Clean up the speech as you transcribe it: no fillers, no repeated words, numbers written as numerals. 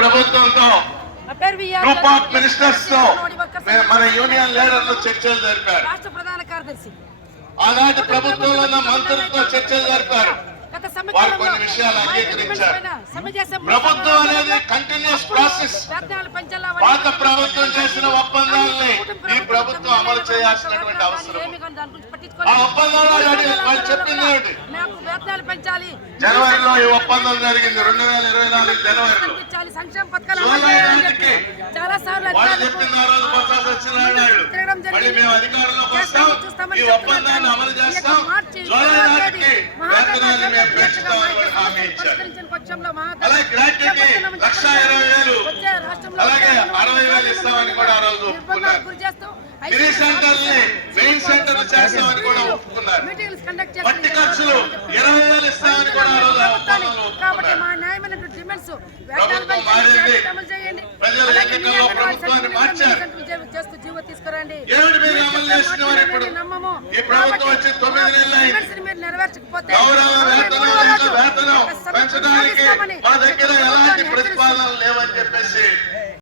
ప్రభుత్వంతో group of ministers తో మన యూనియన్ లీడర్లు చర్చలు జరిపారు. రాష్ట్ర ప్రధాన కార్యదర్శి ఆనాటి ప్రభుత్వంలో ఉన్న మంత్రులతో చర్చలు జరిపారు. వారు కొన్ని విషయాలు అంగీకరించారు. ప్రభుత్వం అనేది కంటిన్యూస్ ప్రాసెస్. పాత ప్రభుత్వం చేసిన ఒప్పందాలని ఈ ప్రభుత్వం అమలు చేయాల్సినటువంటి అవసరం. ఆ ఒప్పందంలో వాళ్ళు చెప్పింది ఏమిటి? జనవరిలో ఈ ఒప్పందం జరిగింది 2024 జనవరిలో. జూలై నాటికి వాళ్ళు చెప్పింది ఆ రోజు బొత్స సత్యనారాయణ మళ్ళీ మేము అధికారంలోకి వస్తాం, ఈ ఒప్పందాన్ని అమలు చేస్తాం, జూలై నాటికి వేతనాన్ని మేము పెంచుతామని కూడా హామీ ఇచ్చారు. అలాగే గ్రాట్యుటీ 1,20,000 అలాగే 60,000 ఇస్తామని కూడా ఆ రోజు ఒప్పుకున్నారు. మినీ సెంటర్ని మెయిన్ సెంటర్ చేస్తామని కూడా ఒప్పుకున్నారు. మట్టి ఖర్చులు 20,000 ఇస్తామని కూడా ఆ రోజు ఒప్పందంలో ఒప్పుకున్నారు. ప్రభుత్వం మారింది. ప్రజల ఎన్నికల్లో ప్రభుత్వాన్ని మార్చారు. ఏమిటి మీరు అమలు చేసిన వారు? ఇప్పుడు ఈ ప్రభుత్వం వచ్చి 9 నెలలు అయింది. గౌరవ వేతనం పెంచడానికి మా దగ్గర ఎలాంటి ప్రతిపాదనలు లేవని చెప్పేసి